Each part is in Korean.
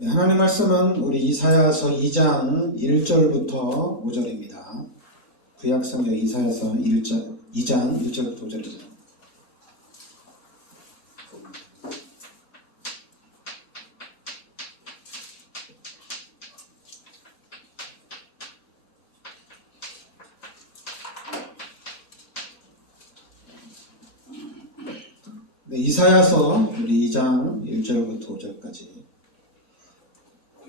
네, 하나님 말씀은 우리 이사야서 2장 1절부터 5절입니다. 구약성경 이사야서 2장 1절부터 5절입니다. 네, 이사야서 우리 2장 1절부터 5절까지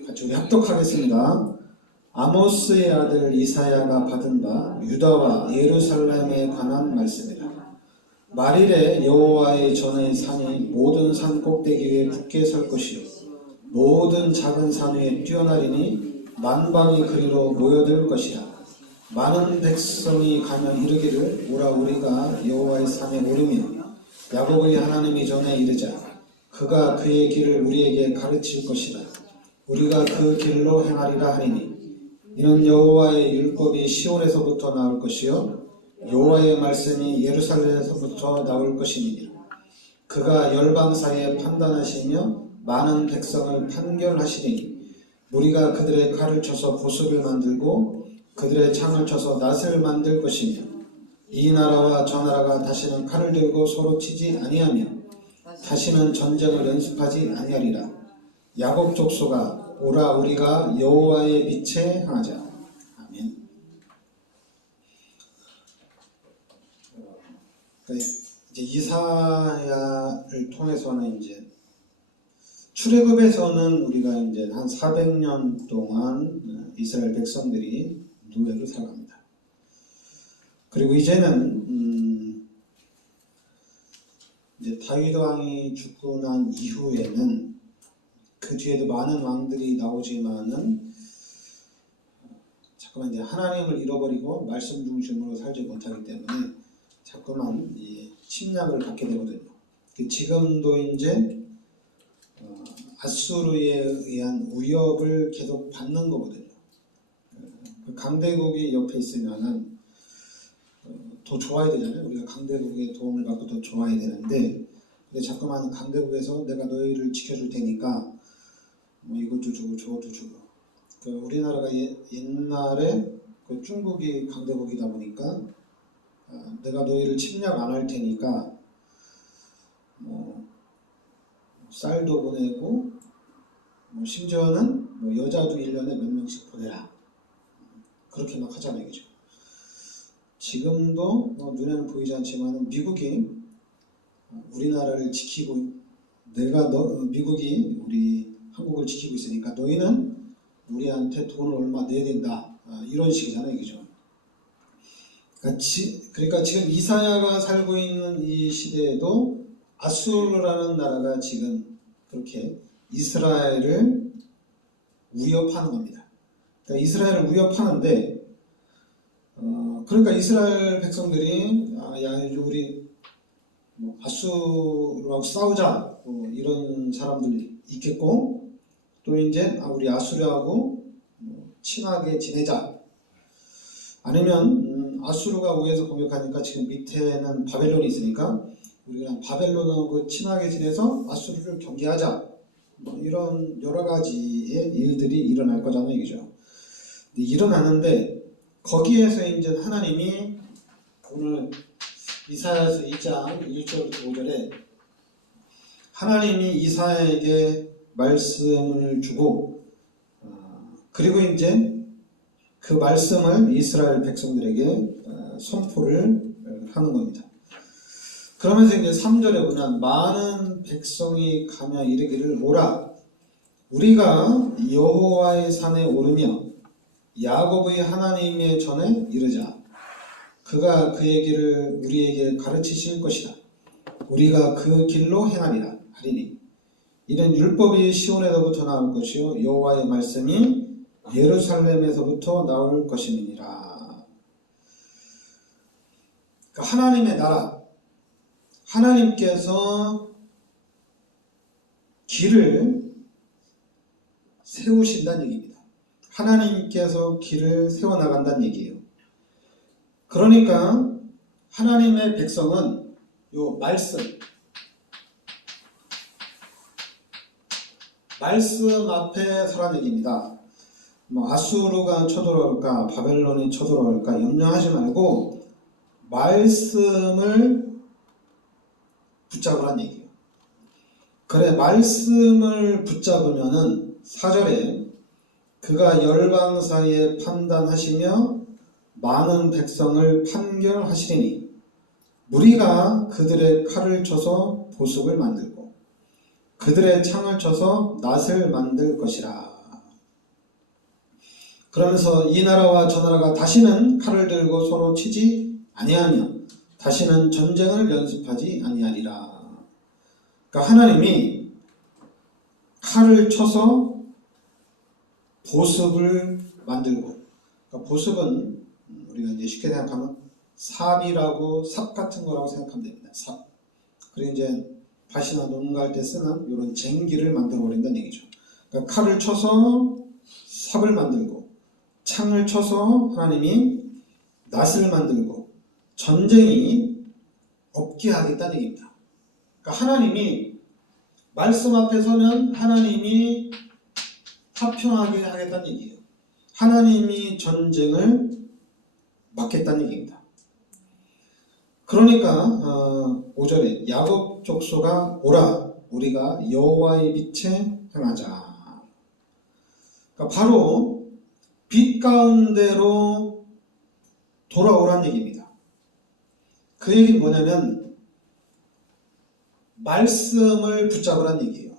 같이 우리 합독하겠습니다. 아모스의 아들 이사야가 받은 바 유다와 예루살렘에 관한 말씀이라. 말일에 여호와의 전의 산이 모든 산 꼭대기 위에 굳게 설 것이요 모든 작은 산 위에 뛰어나리니 만방이 그리로 모여들 것이라. 많은 백성이 가며 이르기를 오라 우리가 여호와의 산에 오르며 야곱의 하나님이 전에 이르자. 그가 그의 길을 우리에게 가르칠 것이라. 우리가 그 길로 행하리라 하리니 이는 여호와의 율법이 시온에서부터 나올 것이요 여호와의 말씀이 예루살렘에서부터 나올 것이니라. 그가 열방 사이에 판단하시며 많은 백성을 판결하시리니 무리가 그들의 칼을 쳐서 보습을 만들고 그들의 창을 쳐서 낫을 만들 것이며 이 나라와 저 나라가 다시는 칼을 들고 서로 치지 아니하며 다시는 전쟁을 연습하지 아니하리라. 야곱 족속아 오라 우리가 여호와의 빛에 행하자. 아멘. 이제 이사야를 통해서는 이제 출애굽에서는 우리가 이제 한 400년 동안 이스라엘 백성들이 노예로 살아갑니다. 그리고 이제는 이제 다윗 왕이 죽고 난 이후에는 그 뒤에도 많은 왕들이 나오지만은 자꾸만 이제 하나님을 잃어버리고 말씀 중심으로 살지 못하기 때문에 자꾸만 이 침략을 받게 되거든요. 지금도 이제 아수르에 의한 위협을 계속 받는 거거든요. 강대국이 옆에 있으면은 더 좋아야 되잖아요. 우리가 강대국의 도움을 받고 더 좋아야 되는데 근데 자꾸만 강대국에서 내가 너희를 지켜줄 테니까 뭐 이것도 주고 저것도 주고 우리나라가 옛날에 중국이 강대국이다 보니까 내가 너희를 침략 안 할 테니까 뭐 쌀도 보내고 뭐 심지어는 뭐 여자도 1년에 몇 명씩 보내라 그렇게 막 하자는 얘기죠. 지금도 눈에는 보이지 않지만 미국이 우리나라를 지키고 미국이 우리 한국을 지키고 있으니까 너희는 우리한테 돈을 얼마 내야 된다 이런 식이잖아요, 그죠? 그러니까 지금 이사야가 살고 있는 이 시대에도 아수르라는 나라가 지금 그렇게 이스라엘을 위협하는 겁니다. 그러니까 이스라엘을 위협하는데 그러니까 이스라엘 백성들이 우리 뭐 아수르하고 싸우자 이런 사람들이 있겠고 또 이제 우리 아수르하고 친하게 지내자 아니면 아수르가 위에서 공격하니까 지금 밑에는 바벨론이 있으니까 우리가 바벨론하고 친하게 지내서 아수르를 경계하자 뭐 이런 여러 가지의 일들이 일어날 거잖아요, 얘기죠. 일어나는데 거기에서 이제 하나님이 오늘 이사야서 2장 1절부터 5절에 하나님이 이사야에게 말씀을 주고 그리고 이제 그 말씀을 이스라엘 백성들에게 선포를 하는 겁니다. 그러면서 이제 3절에 보면 많은 백성이 가며 이르기를 오라 우리가 여호와의 산에 오르며 야곱의 하나님의 전에 이르자. 그가 그의 길을 우리에게 가르치실 것이다. 우리가 그 길로 행하리라 하리니 이는 율법이 시온에서부터 나올 것이요 여호와의 말씀이 예루살렘에서부터 나올 것임이니라. 그러니까 하나님의 나라, 하나님께서 길을 세우신다는 얘기입니다. 하나님께서 길을 세워나간다는 얘기예요. 그러니까 하나님의 백성은 요 말씀, 말씀 앞에 서란 얘기입니다. 뭐 아수르가 쳐들어올까 바벨론이 쳐들어올까 염려하지 말고 말씀을 붙잡으란 얘기예요. 그래, 말씀을 붙잡으면은 4절에 그가 열방 사이에 판단하시며 많은 백성을 판결하시리니 무리가 그들의 칼을 쳐서 보석을 만들고 그들의 창을 쳐서 낫을 만들 것이라. 그러면서 이 나라와 저 나라가 다시는 칼을 들고 서로 치지 아니하며 다시는 전쟁을 연습하지 아니하리라. 그러니까 하나님이 칼을 쳐서 보습을 만들고, 그러니까 보습은 우리가 이제 쉽게 생각하면 삽이라고 삽 같은 거라고 생각하면 됩니다. 삽. 그리고 이제 밭이나 농가할 때 쓰는 이런 쟁기를 만들어 버린다는 얘기죠. 그러니까 칼을 쳐서 삽을 만들고, 창을 쳐서 하나님이 낫을 만들고, 전쟁이 없게 하겠다는 얘기입니다. 그러니까 하나님이 말씀 앞에 서면 하나님이 화평하게 하겠다는 얘기예요. 하나님이 전쟁을 막겠다는 얘기입니다. 그러니까 5절에 야곱 족속아 오라 우리가 여호와의 빛에 행하자. 그러니까 바로 빛 가운데로 돌아오란 얘기입니다. 그 얘기는 뭐냐면 말씀을 붙잡으란 얘기예요.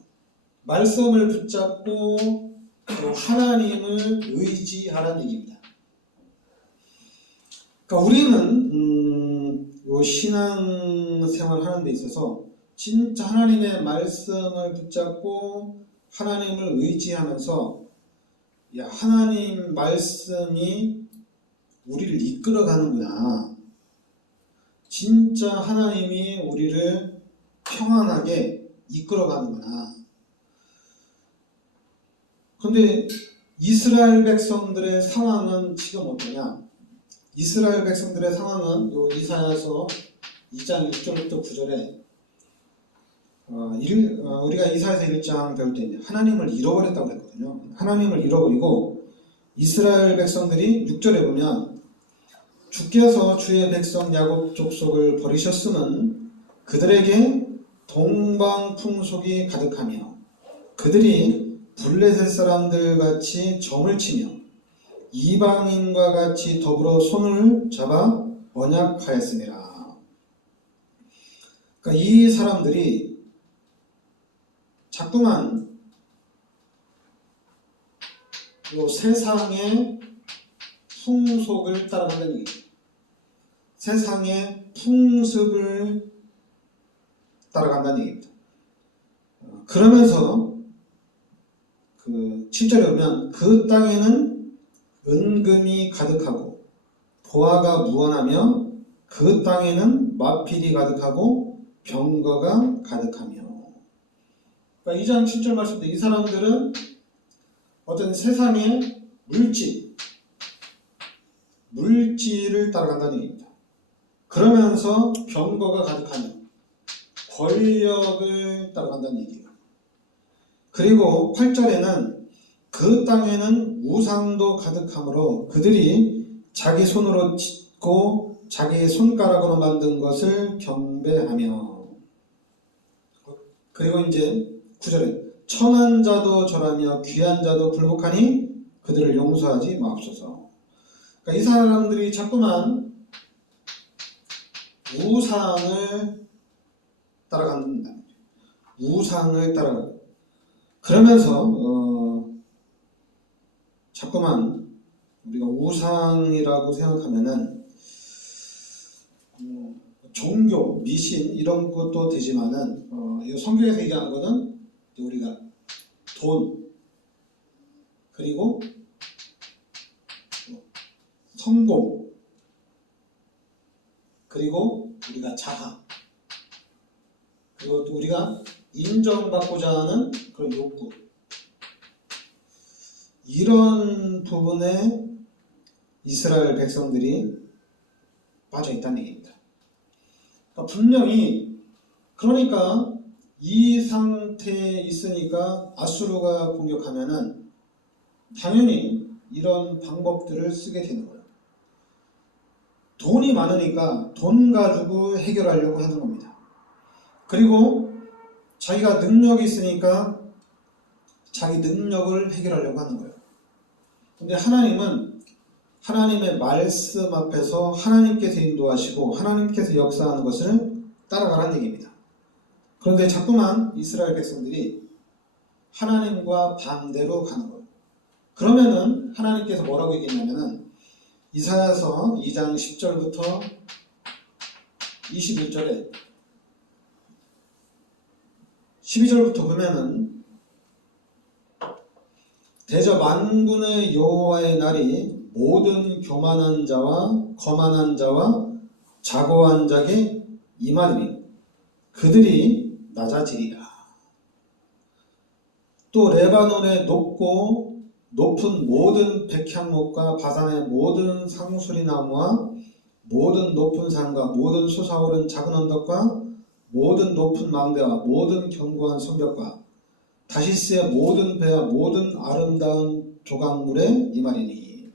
말씀을 붙잡고 하나님을 의지하라는 얘기입니다. 그러니까 우리는 신앙생활 하는 데 있어서 진짜 하나님의 말씀을 붙잡고 하나님을 의지하면서 야, 하나님 말씀이 우리를 이끌어가는구나. 진짜 하나님이 우리를 평안하게 이끌어가는구나. 그런데 이스라엘 백성들의 상황은 지금 어떠냐? 이스라엘 백성들의 상황은 이사야서 2장 6절부터 9절에 우리가 이사야서 1장 배울 때 하나님을 잃어버렸다고 그랬거든요. 하나님을 잃어버리고 이스라엘 백성들이 6절에 보면 주께서 주의 백성 야곱 족속을 버리셨음은 그들에게 동방 풍속이 가득하며 그들이 블레셋 사람들 같이 점을 치며 이방인과 같이 더불어 손을 잡아 언약하였습니다. 그러니까 이 사람들이 자꾸만 이 세상의 풍속을 따라간다는 얘기죠. 세상의 풍습을 따라간다는 얘기입니다. 그러면서 그 7절에 보면 그 땅에는 은금이 가득하고 보화가 무한하며 그 땅에는 마필이 가득하고 병거가 가득하며. 그러니까 2장 7절 말씀인데 이 사람들은 어떤 세상의 물질을 따라간다는 얘기입니다. 그러면서 병거가 가득하며 권력을 따라간다는 얘기예요. 그리고 8절에는 그 땅에는 우상도 가득하므로 그들이 자기 손으로 짓고 자기 손가락으로 만든 것을 경배하며. 그리고 이제 9절에 천한 자도 절하며 귀한 자도 굴복하니 그들을 용서하지 마옵소서. 그러니까 이 사람들이 자꾸만 우상을 따라간다. 우상을 따라가고 그러면서 자꾸만 우리가 우상이라고 생각하면은 종교, 미신 이런 것도 되지만은 이 성경에서 얘기하는 거는 우리가 돈 그리고 성공 그리고 우리가 자아 그리고 또 우리가 인정받고자 하는 그런 욕구 이런 부분에 이스라엘 백성들이 빠져 있다는 얘기입니다. 그러니까 분명히 그러니까 이 상태에 있으니까 아수르가 공격하면은 당연히 이런 방법들을 쓰게 되는 거예요. 돈이 많으니까 돈 가지고 해결하려고 하는 겁니다. 그리고 자기가 능력이 있으니까 자기 능력을 해결하려고 하는 거예요. 근데 하나님은 하나님의 말씀 앞에서 하나님께서 인도하시고 하나님께서 역사하는 것을 따라가라는 얘기입니다. 그런데 자꾸만 이스라엘 백성들이 하나님과 반대로 가는 거예요. 그러면은 하나님께서 뭐라고 얘기했냐면은 이사야서 2장 10절부터 21절에 12절부터 보면은 대저 만군의 여호와의 날이 모든 교만한 자와 거만한 자와 자고한 자에게 임하리니 그들이 낮아지리라. 또 레바논의 높고 높은 모든 백향목과 바산의 모든 상수리 나무와 모든 높은 산과 모든 솟아오른 작은 언덕과 모든 높은 망대와 모든 견고한 성벽과 다시스의 모든 배와 모든 아름다운 조각물에 임하리니.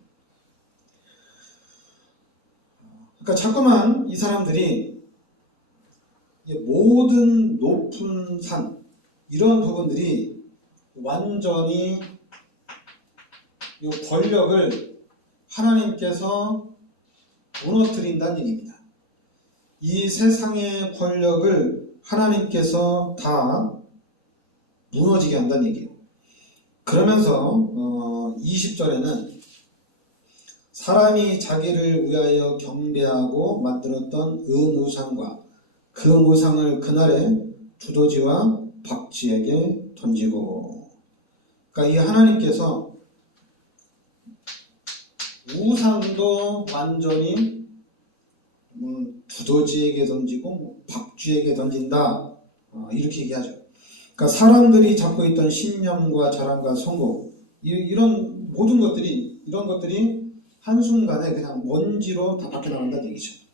그러니까 자꾸만 이 사람들이 모든 높은 산 이런 부분들이 완전히 이 권력을 하나님께서 무너뜨린다는 얘기입니다. 이 세상의 권력을 하나님께서 다 무너지게 한다는 얘기예요. 그러면서 20절에는 사람이 자기를 위하여 경배하고 만들었던 무상과 그 무상을 그날에 두더지와 박쥐에게 던지고. 그러니까 이 하나님께서 우상도 완전히 두더지에게 던지고 박쥐에게 던진다, 이렇게 얘기하죠. 그러니까 사람들이 잡고 있던 신념과 자랑과 성공 이런 모든 것들이 이런 것들이 한순간에 그냥 먼지로 다 바뀌어나간다는 얘기죠.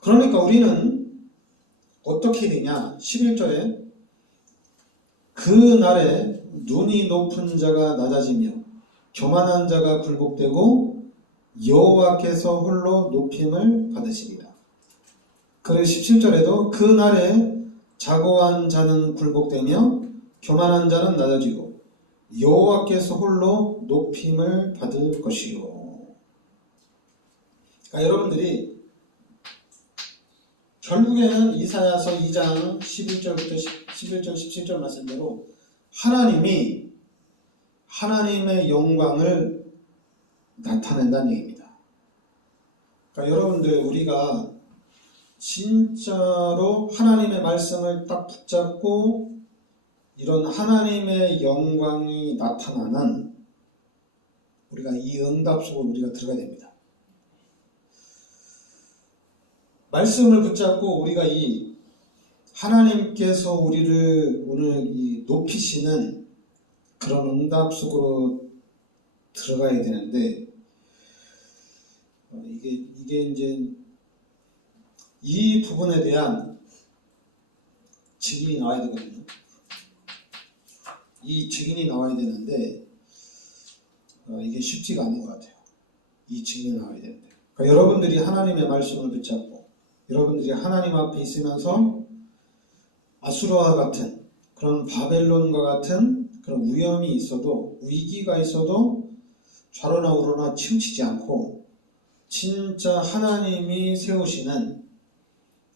그러니까 우리는 어떻게 되냐? 11절에 그 날에 눈이 높은 자가 낮아지며 교만한 자가 굴복되고 여호와께서 홀로 높임을 받으시리라. 그리고 17절에도 그 날에 자고한 자는 굴복되며 교만한 자는 낮아지고 여호와께서 홀로 높임을 받을 것이요. 그러니까 여러분들이 결국에는 이사야서 2장 11절부터 11절 17절 말씀대로 하나님이 하나님의 영광을 나타낸다는 얘기입니다. 그러니까 여러분들 우리가 진짜로 하나님의 말씀을 딱 붙잡고 이런 하나님의 영광이 나타나는 우리가 이 응답 속으로 우리가 들어가야 됩니다. 말씀을 붙잡고 우리가 이 하나님께서 우리를 오늘 이 높이시는 그런 응답 속으로 들어가야 되는데 이게 이제 이 부분에 대한 증인이 나와야 되거든요. 이 증인이 나와야 되는데 이게 쉽지가 않은 것 같아요. 이 증인이 나와야 되는데 그러니까 여러분들이 하나님의 말씀을 붙잡고 여러분들이 하나님 앞에 있으면서 아수르와 같은 그런 바벨론과 같은 그런 위험이 있어도 위기가 있어도 좌로나 우로나 치우치지 않고 진짜 하나님이 세우시는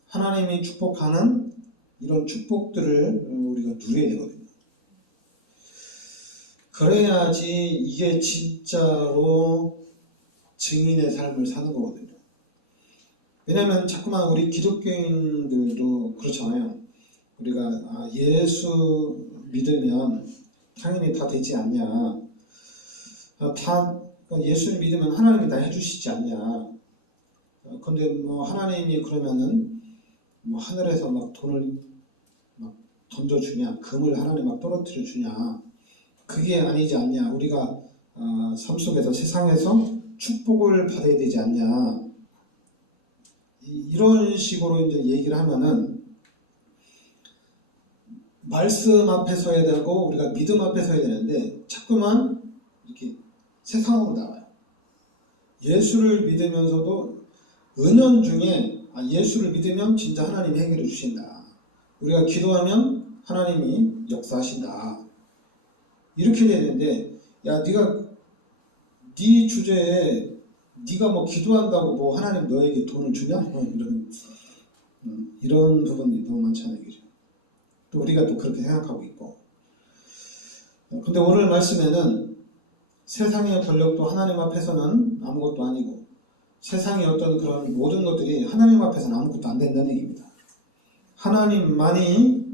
하나님이 축복하는 이런 축복들을 우리가 누려야 되거든요. 그래야지 이게 진짜로 증인의 삶을 사는 거거든요. 왜냐하면 자꾸만 우리 기독교인들도 그렇잖아요. 우리가 예수 믿으면 당연히 다 되지 않냐. 예수를 믿으면 하나님이 다 해주시지 않냐. 근데 뭐 하나님이 그러면은 뭐 하늘에서 막 돈을 막 던져주냐, 금을 하나님 막 떨어뜨려 주냐. 그게 아니지 않냐. 우리가 삶 속에서 세상에서 축복을 받아야 되지 않냐. 이런 식으로 이제 얘기를 하면은 말씀 앞에 서야 되고 우리가 믿음 앞에 서야 되는데 자꾸만 이렇게 세상으로 나와요. 예수를 믿으면서도 은연중에 예수를 믿으면 진짜 하나님이 해결해 주신다. 우리가 기도하면 하나님이 역사하신다. 이렇게 되는데 야 네가 네 주제에 네가 뭐 기도한다고 뭐 하나님 너에게 돈을 주냐? 이런 부분이 너무 많잖아요. 또 우리가 또 그렇게 생각하고 있고. 근데 오늘 말씀에는 세상의 권력도 하나님 앞에서는 아무것도 아니고 세상의 어떤 그런 모든 것들이 하나님 앞에서는 아무것도 안 된다는 얘기입니다. 하나님만이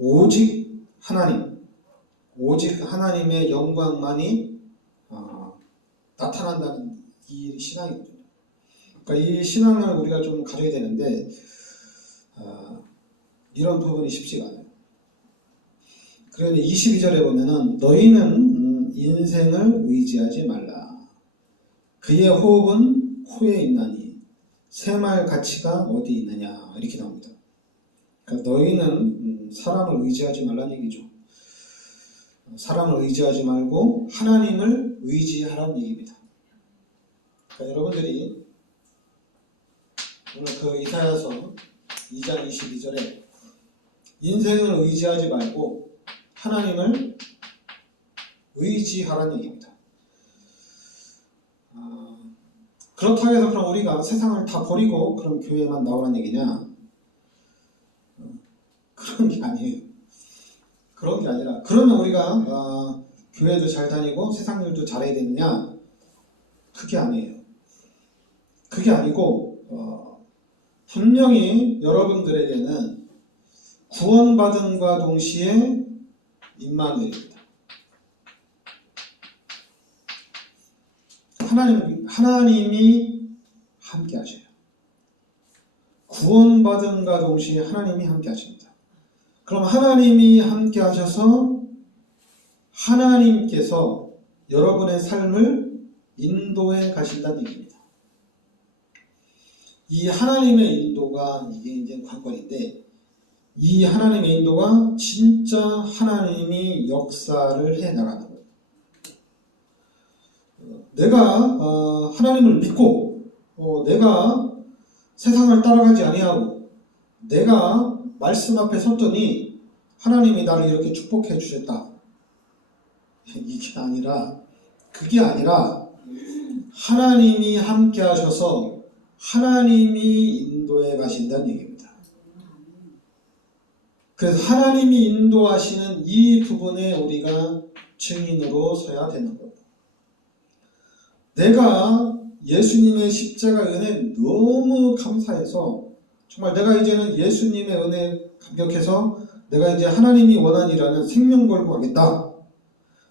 오직 하나님의 영광만이 나타난다는 이 신앙이거든요. 그러니까 이 신앙을 우리가 좀 가져야 되는데 이런 부분이 쉽지가 않아요. 그런데 22절에 보면은 너희는 인생을 의지하지 말라. 그의 호흡은 호에 있나니 새말 가치가 어디 있느냐 이렇게 나옵니다. 그러니까 너희는 사람을 의지하지 말라는 얘기죠. 사람을 의지하지 말고 하나님을 의지하라는 얘기입니다. 그러니까 여러분들이 오늘 그 이사야서 2장 22절에 인생을 의지하지 말고 하나님을 의지하라는 얘기입니다. 그렇다고 해서 그럼 우리가 세상을 다 버리고 그럼 교회만 나오라는 얘기냐? 그런 게 아니에요. 그런 게 아니라 그러면 우리가 교회도 잘 다니고 세상 일도 잘해야 되느냐? 그게 아니에요. 그게 아니고 분명히 여러분들에게는 구원받음과 동시에 임마누엘입니다. 하나님이 함께 하셔요. 구원받음과 동시에 하나님이 함께 하십니다. 그럼 하나님이 함께 하셔서 하나님께서 여러분의 삶을 인도해 가신다는 얘기입니다. 이 하나님의 인도가 이게 이제 관건인데 이 하나님의 인도가 진짜 하나님이 역사를 해 나가는 거예요. 내가 하나님을 믿고 내가 세상을 따라가지 아니하고 내가 말씀 앞에 섰더니 하나님이 나를 이렇게 축복해 주셨다. 이게 아니라 그게 아니라 하나님이 함께 하셔서 하나님이 인도해 가신다는 얘기입니다. 그래서 하나님이 인도하시는 이 부분에 우리가 증인으로 서야 되는 거예요. 내가 예수님의 십자가 은혜 너무 감사해서 정말 내가 이제는 예수님의 은혜 감격해서 내가 이제 하나님이 원하니라는 생명 걸고 가겠다.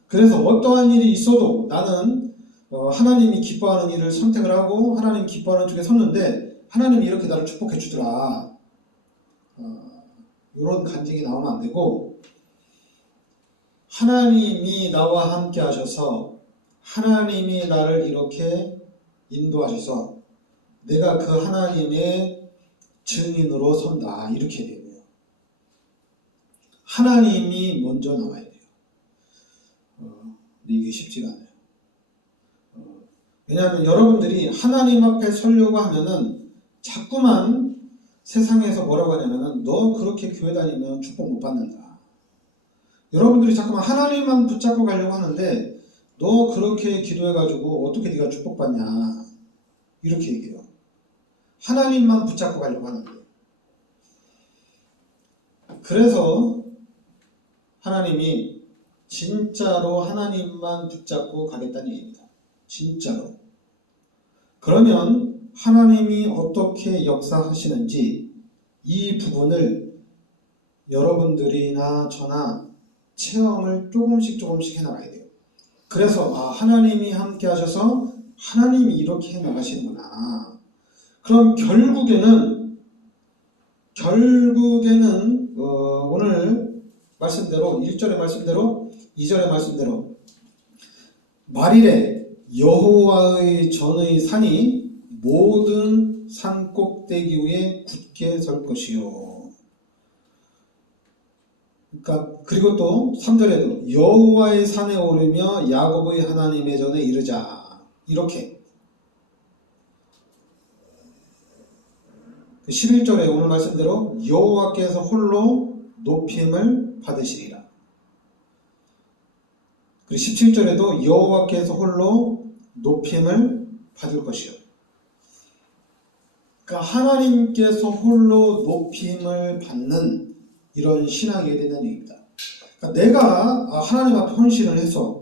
그래서 어떠한 일이 있어도 나는 하나님이 기뻐하는 일을 선택을 하고 하나님 기뻐하는 쪽에 섰는데 하나님이 이렇게 나를 축복해 주더라. 이런 간증이 나오면 안 되고 하나님이 나와 함께 하셔서 하나님이 나를 이렇게 인도하셔서 내가 그 하나님의 증인으로 선다. 이렇게 되고요. 하나님이 먼저 나와야 돼요. 이게 쉽지가 않아요. 왜냐하면 여러분들이 하나님 앞에 서려고 하면은 자꾸만 세상에서 뭐라고 하냐면은 너 그렇게 교회 다니면 축복 못 받는다. 여러분들이 자꾸만 하나님만 붙잡고 가려고 하는데 너 그렇게 기도해가지고 어떻게 네가 축복받냐 이렇게 얘기해요. 하나님만 붙잡고 가려고 하는데 그래서 하나님이 진짜로 하나님만 붙잡고 가겠다는 얘기입니다. 진짜로. 그러면 하나님이 어떻게 역사하시는지 이 부분을 여러분들이나 저나 체험을 조금씩 해나가야 돼요. 그래서 하나님이 함께 하셔서 하나님이 이렇게 해나가시는구나. 그럼 결국에는 오늘 말씀대로 1절의 말씀대로 2절의 말씀대로 말일에 여호와의 전의 산이 모든 산 꼭대기 위에 굳게 설 것이요. 그러니까 그리고 또 3절에도 여호와의 산에 오르며 야곱의 하나님의 전에 이르자. 이렇게 11절에 오늘 말씀대로 여호와께서 홀로 높임을 받으시리라. 그리고 17절에도 여호와께서 홀로 높임을 받을 것이요. 그러니까 하나님께서 홀로 높임을 받는 이런 신앙이 된다는 얘기입니다. 그러니까 내가 하나님 앞에 헌신을 해서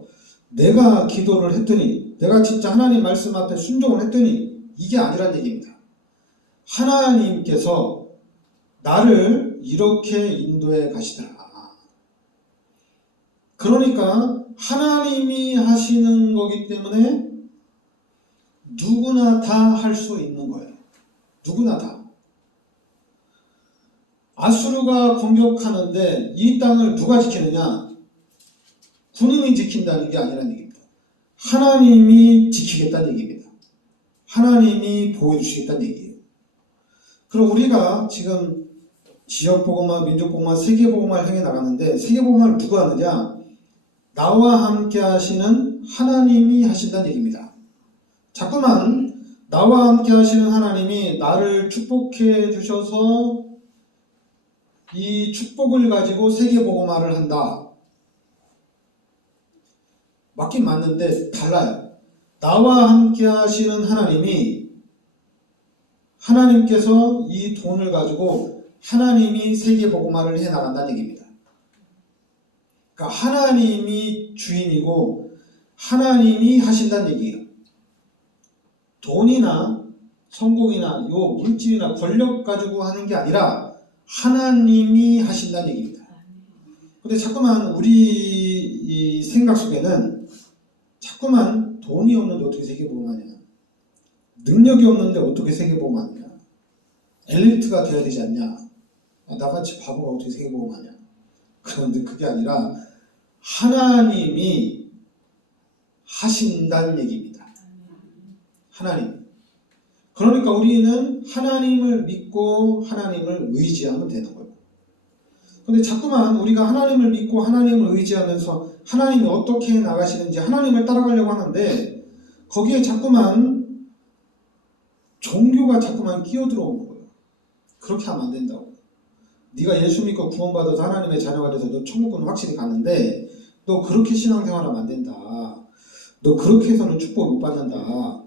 내가 기도를 했더니 내가 진짜 하나님 말씀 앞에 순종을 했더니 이게 아니란 얘기입니다. 하나님께서 나를 이렇게 인도해 가시더라. 그러니까 하나님이 하시는 거기 때문에 누구나 다 할 수 있는 거예요. 누구나 다. 아수르가 공격하는데 이 땅을 누가 지키느냐? 군인이 지킨다는 게 아니라는 얘기입니다. 하나님이 지키겠다는 얘기입니다. 하나님이 보호해 주시겠다는 얘기예요. 그럼 우리가 지금 지역복음화, 민족복음화, 세계복음화를 향해 나가는데 세계복음화를 누가 하느냐? 나와 함께 하시는 하나님이 하신다는 얘기입니다. 자꾸만 나와 함께 하시는 하나님이 나를 축복해 주셔서 이 축복을 가지고 세계복음화를 한다. 맞긴 맞는데 달라요. 나와 함께 하시는 하나님께서 이 돈을 가지고 하나님이 세계복음화를 해 나간다는 얘기입니다. 그러니까 하나님이 주인이고 하나님이 하신다는 얘기예요. 돈이나 성공이나 요 물질이나 권력 가지고 하는 게 아니라 하나님이 하신다는 얘기입니다. 근데 자꾸만 우리 이 생각 속에는 자꾸만 돈이 없는데 어떻게 세계복음하냐, 능력이 없는데 어떻게 세계복음하냐, 엘리트가 돼야 되지 않냐, 나같이 바보가 어떻게 세계복음하냐. 그런데 그게 아니라 하나님이 하신다는 얘기입니다. 하나님. 그러니까 우리는 하나님을 믿고 하나님을 의지하면 되는 거예요. 근데 자꾸만 우리가 하나님을 믿고 하나님을 의지하면서 하나님이 어떻게 나가시는지 하나님을 따라가려고 하는데 거기에 자꾸만 종교가 자꾸만 끼어들어오는 거예요. 그렇게 하면 안 된다고. 네가 예수 믿고 구원받아서 하나님의 자녀가 돼서 너 천국은 확실히 가는데 너 그렇게 신앙생활하면 안 된다. 너 그렇게 해서는 축복을 못 받는다.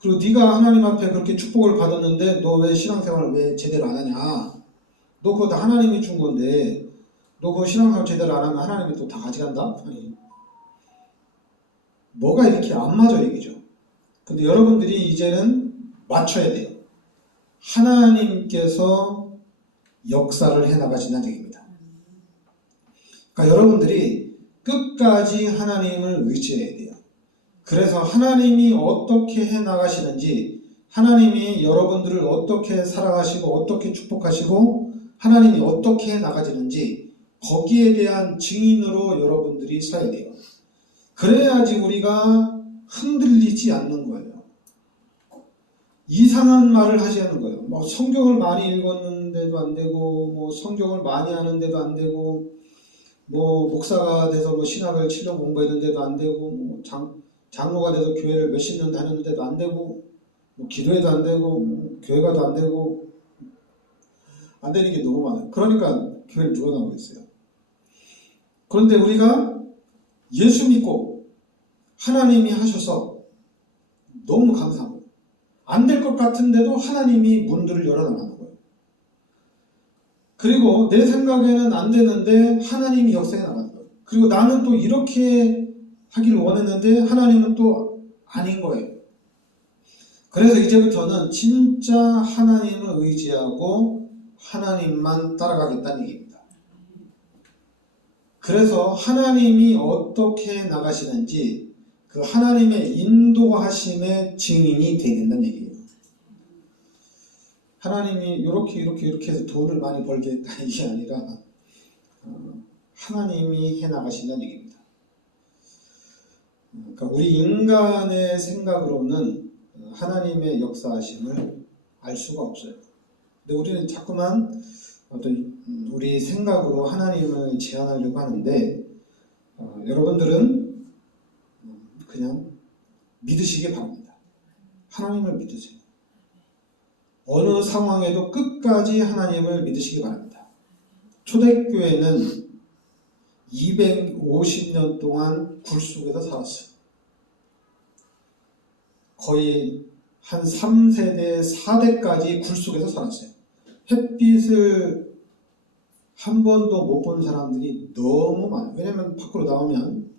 그리고 네가 하나님 앞에 그렇게 축복을 받았는데 너 왜 신앙생활을 왜 제대로 안 하냐. 너 그거 다 하나님이 준 건데 너 그거 신앙생활 제대로 안 하면 하나님이 또 다 가져간다? 아니, 뭐가 이렇게 안 맞아 얘기죠. 근데 여러분들이 이제는 맞춰야 돼요. 하나님께서 역사를 해나가신다는 얘기입니다. 그러니까 여러분들이 끝까지 하나님을 의지해야 돼요. 그래서 하나님이 어떻게 해나가시는지, 하나님이 여러분들을 어떻게 살아가시고 어떻게 축복하시고 하나님이 어떻게 해나가시는지 거기에 대한 증인으로 여러분들이 서야 돼요. 그래야지 우리가 흔들리지 않는 거예요. 이상한 말을 하지 않는 거예요. 뭐 성경을 많이 읽었는데도 안 되고, 뭐 성경을 많이 하는데도 안 되고, 뭐 목사가 돼서 뭐 신학을 7년 공부했는데도 안 되고, 뭐 장로가 돼서 교회를 몇십 년 다녔는데도 안 되고, 뭐 기도해도 안 되고, 뭐 교회 가도 안 되고, 안 되는 게 너무 많아요. 그러니까 교회를 누가 나오겠어요. 그런데 우리가 예수 믿고 하나님이 하셔서 너무 감사하고, 안 될 것 같은데도 하나님이 문들을 열어나가는 거예요. 그리고 내 생각에는 안 되는데 하나님이 역사에 나가는 거예요. 그리고 나는 또 이렇게 하기를 원했는데 하나님은 또 아닌 거예요. 그래서 이제부터는 진짜 하나님을 의지하고 하나님만 따라가겠다는 얘기입니다. 그래서 하나님이 어떻게 나가시는지 그 하나님의 인도하심의 증인이 되겠다는 얘기예요. 하나님이 이렇게 해서 돈을 많이 벌겠다 이게 아니라 하나님이 해나가신다는 얘기입니다. 그러니까 우리 인간의 생각으로는 하나님의 역사하심을 알 수가 없어요. 근데 우리는 자꾸만 어떤 우리 생각으로 하나님을 제한하려고 하는데 여러분들은 그냥 믿으시기 바랍니다. 하나님을 믿으세요. 어느 상황에도 끝까지 하나님을 믿으시기 바랍니다. 초대교회는 250년 동안 굴 속에서 살았어요. 거의 한 3세대, 4대까지 굴 속에서 살았어요. 햇빛을 한 번도 못 본 사람들이 너무 많아요. 왜냐면 밖으로 나오면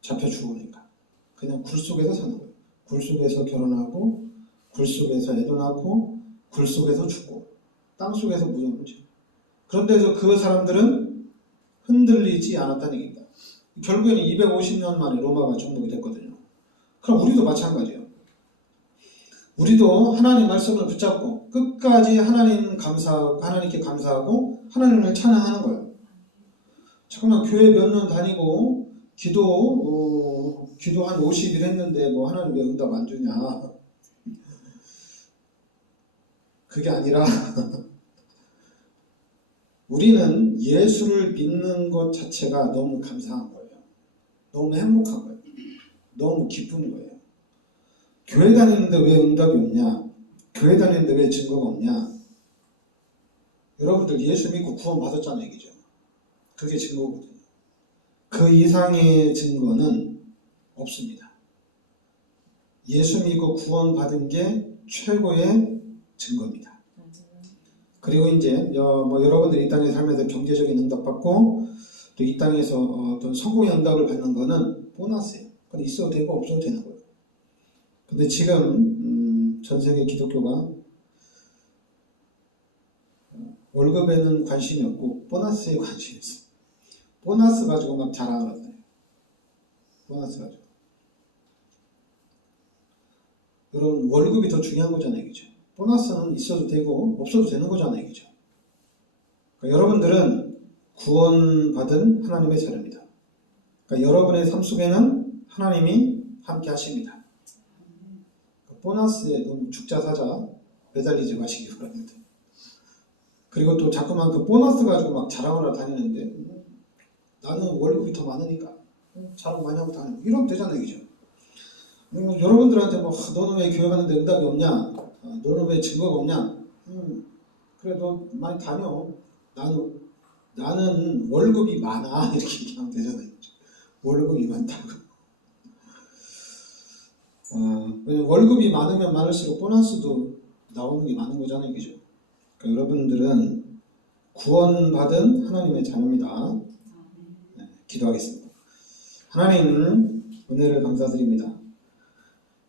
잡혀 죽으니까. 그냥 굴 속에서 사는 거예요. 굴 속에서 결혼하고, 굴 속에서 애도 낳고, 굴 속에서 죽고, 땅 속에서 무덤을 지고. 그런데도 그 사람들은 흔들리지 않았다는 얘기입니다. 결국에는 250년 만에 로마가 정복이 됐거든요. 그럼 우리도 마찬가지예요. 우리도 하나님 말씀을 붙잡고 끝까지 하나님께 감사하고 하나님을 찬양하는 거예요. 잠깐만, 교회 몇 년 다니고 기도 한 50일 했는데 뭐 하나님 왜 응답 안 주냐? 그게 아니라 우리는 예수를 믿는 것 자체가 너무 감사한 거예요. 너무 행복한 거예요. 너무 기쁜 거예요. 교회 다니는데 왜 응답이 없냐? 교회 다니는데 왜 증거가 없냐? 여러분들 예수 믿고 구원 받았잖아요, 얘기죠. 그게 증거거든요. 그 이상의 증거는 없습니다. 예수 믿고 구원 받은 게 최고의 증거입니다. 그리고 이제 여러분들이 이 땅에 살면서 경제적인 응답 받고 또 이 땅에서 어떤 성공의 응답을 받는 거는 보너스예요. 그건 있어도 되고 없어도 되는 거예요. 근데 지금 전 세계 기독교가 월급에는 관심이 없고 보너스에 관심이 있어요. 보너스 가지고 막 자랑을 한다. 보너스 가지고. 여러분, 월급이 더 중요한 거잖아요, 그죠? 보너스는 있어도 되고 없어도 되는 거잖아요, 그죠? 그러니까 여러분들은 구원받은 하나님의 자녀입니다. 그러니까 여러분의 삶 속에는 하나님이 함께 하십니다. 보너스에 너무 죽자 사자 매달리지 마시기 바랍니다. 그리고 또 자꾸만 그 보너스 가지고 막 자랑을 하러 다니는데 나는 월급이 더 많으니까 자랑 많이 하고 다니고 이러면 되잖아요, 그죠? 여러분들한테 뭐 너는 왜 교회 가는데 응답이 없냐? 너는 왜 증거가 없냐? 그래 너 많이 다녀. 나는 월급이 많아. 이렇게 얘기하면 되잖아요, 그죠? 월급이 많다고. 월급이 많으면 많을수록 보너스도 나오는 게 많은 거잖아요, 그죠? 그러니까 여러분들은 구원받은 하나님의 자녀입니다. 네, 기도하겠습니다. 하나님, 은혜를 감사드립니다.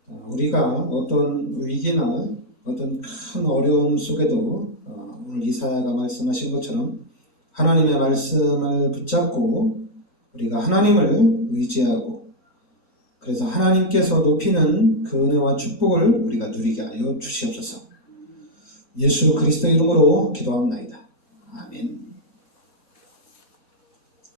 우리가 어떤 위기나 어떤 큰 어려움 속에도 오늘 이사야가 말씀하신 것처럼 하나님의 말씀을 붙잡고 우리가 하나님을 의지하고 그래서 하나님께서 높이는 그 은혜와 축복을 우리가 누리게 하여 주시옵소서. 예수 그리스도 이름으로 기도합니다. 아멘.